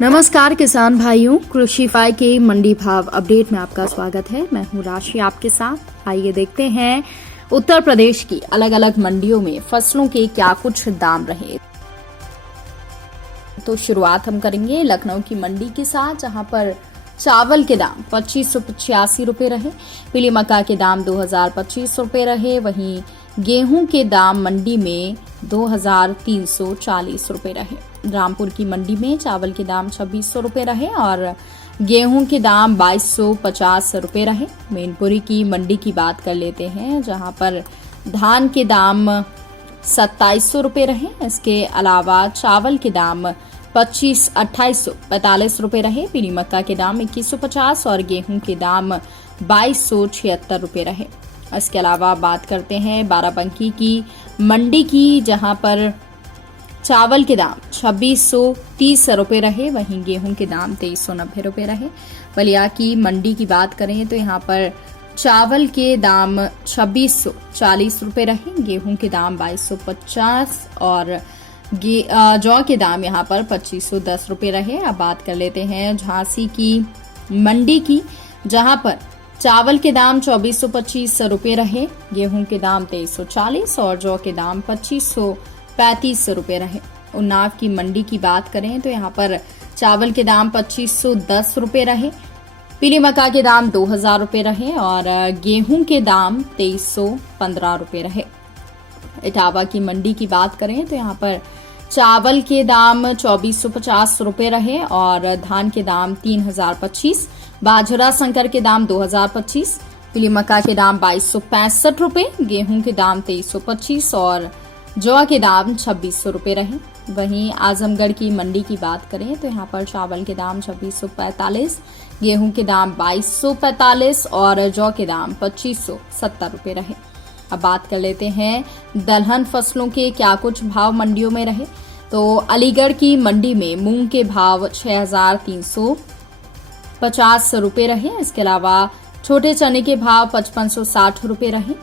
नमस्कार किसान भाइयों, कृषिफाई के मंडी भाव अपडेट में आपका स्वागत है। मैं हूं राशि आपके साथ। आइए देखते हैं उत्तर प्रदेश की अलग अलग मंडियों में फसलों के क्या कुछ दाम रहे। तो शुरुआत हम करेंगे लखनऊ की मंडी के साथ, जहां पर चावल के दाम 2585 रुपए रहे, पीली मक्का के दाम 2025 रुपए रहे। वहीं गेहूं के दाम मंडी में 2340 रुपए रहे। रामपुर की मंडी में चावल के दाम 2600 रुपए रहे और गेहूं के दाम 2250 रुपए रहे। मैनपुरी की मंडी की बात कर लेते हैं, जहां पर धान के दाम 2700 रुपए रहे। इसके अलावा चावल के दाम 2845 रुपए रहे। पीली मक्का के दाम 2150 और गेहूं के दाम 2276 रुपए रहे। इसके अलावा बात करते हैं बाराबंकी की मंडी की, जहां पर चावल के दाम 2630 रुपए रहे। वहीं गेहूं के दाम 2390 रुपए रहे। बलिया की मंडी की बात करें तो यहाँ पर चावल के दाम 2640 रुपए रहे, गेहूं के दाम 2250 और जौ के दाम यहाँ पर 2510 रुपए रहे। अब बात कर लेते हैं झांसी की मंडी की, जहां पर चावल के दाम 2425 रुपए रहे, गेहूं के दाम 2340 और जौ के दाम 2535 रुपए रहे। उन्नाव की मंडी की बात करें तो यहाँ पर चावल के दाम 2510 रुपए रहे, पीली मक्का के दाम 2000 रुपए रहे और गेहूं के दाम 2315 रुपए रहे। इटावा की मंडी की बात करें तो यहाँ पर चावल के दाम 2450 रुपए रहे और धान के दाम 3025, बाजरा संकर के दाम 2025, पीली मक्का के दाम 2265 रुपए, गेहूं के दाम 2325 और जौ के दाम 2600 रुपए रहे। वहीं आजमगढ़ की मंडी की बात करें तो यहाँ पर चावल के दाम 2645, गेहूं के दाम 2245 और जौ के दाम 2570 रुपए रहे। अब बात कर लेते हैं दलहन फसलों के क्या कुछ भाव मंडियों में रहे। तो अलीगढ़ की मंडी में मूंग के भाव 6350 रुपए रहे। इसके अलावा छोटे चने के भाव 5560 रुपए रहे।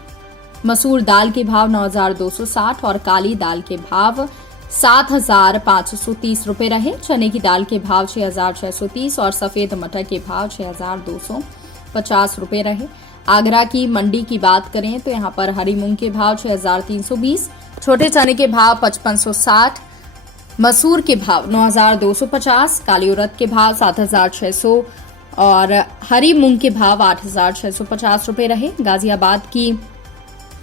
मसूर दाल के भाव 9260 और काली दाल के भाव 7530 रुपए रहे। चने की दाल के भाव 6630 और सफेद मटर के भाव 6250 रुपए रहे। आगरा की मंडी की बात करें तो यहाँ पर हरी मूंग के भाव 6320, छोटे चने के भाव 5560, मसूर के भाव 9250, काली उड़द के भाव 7600 और हरी मूंग के भाव 8650 रुपए रहे। गाजियाबाद की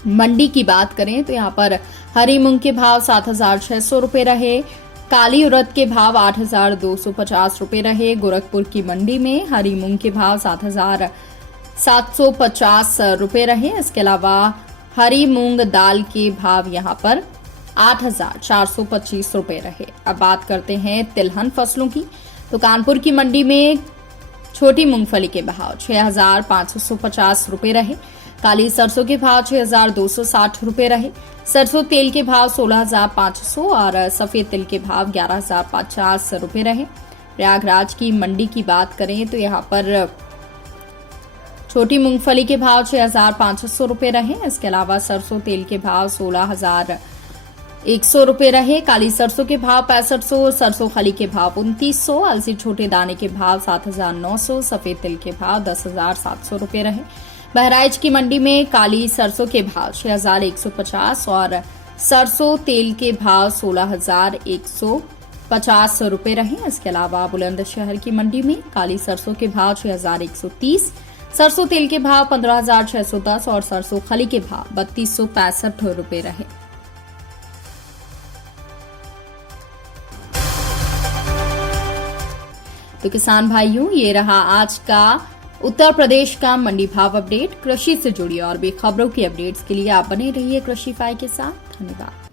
मंडी की बात करें तो यहाँ पर हरी मूंग के भाव 7600 रुपए रहे, काली उड़द के भाव 8250 रुपए रहे। गोरखपुर की मंडी में हरी मूंग के भाव 7750 रुपए रहे। इसके अलावा हरी मूंग दाल के भाव यहाँ पर 8425 रुपए रहे। अब बात करते हैं तिलहन फसलों की। तो कानपुर की मंडी में छोटी मूंगफली के भाव 6550 रुपए रहे, काली सरसों के भाव 6260 रुपए रहे, सरसों तेल के भाव 16500 और सफेद तिल के भाव 11050 रुपए रहे। प्रयागराज की मंडी की बात करें तो यहाँ पर छोटी मूंगफली के भाव 6500 रुपए रहे। इसके अलावा सरसों तेल के भाव 16100 रुपए रहे, काली सरसों के भाव 6500, सरसों खली के भाव 2900, अलसी छोटे दाने के भाव 7900, सफेद तिल के भाव 10700 रुपए रहे। बहराइच की मंडी में काली सरसों के भाव 6150 और सरसों तेल के भाव 16150 रुपए रहे। इसके अलावा बुलंदशहर की मंडी में काली सरसों के भाव 6130, सरसों तेल के भाव 15610 और सरसों खली के भाव 3265 रुपए रहे। तो किसान भाइयों, ये रहा आज का उत्तर प्रदेश का मंडी भाव अपडेट। कृषि से जुड़ी और भी खबरों की अपडेट्स के लिए आप बने रहिए कृषिफाई के साथ। धन्यवाद।